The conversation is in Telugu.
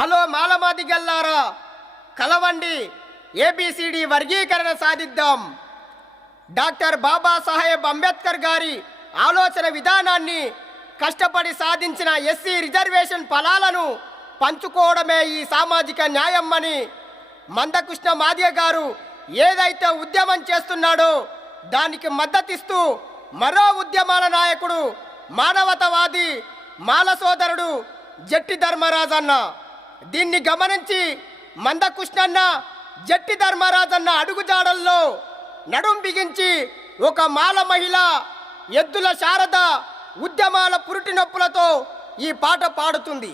హలో మాలమాది గల్లారా కలవండి ఏబిసిడి వర్గీకరణ సాధిద్దాం. డాక్టర్ బాబాసాహెబ్ అంబేద్కర్ గారి ఆలోచన విధానాన్ని కష్టపడి సాధించిన ఎస్సీ రిజర్వేషన్ ఫలాలను పంచుకోవడమే ఈ సామాజిక న్యాయం అని మందకృష్ణ మాదియ గారు ఏదైతే ఉద్యమం చేస్తున్నాడో దానికి మద్దతిస్తూ మరో ఉద్యమాల నాయకుడు మానవతవాది మాల సోదరుడు జట్టి ధర్మరాజన్న దీన్ని గమనించి మందకృష్ణన్న జట్టి ధర్మరాజన్న అడుగుజాడల్లో నడుం బిగించి ఒక మాల మహిళ ఎద్దుల శారద ఉద్యమాల పురిటి నొప్పులతో ఈ పాట పాడుతుంది.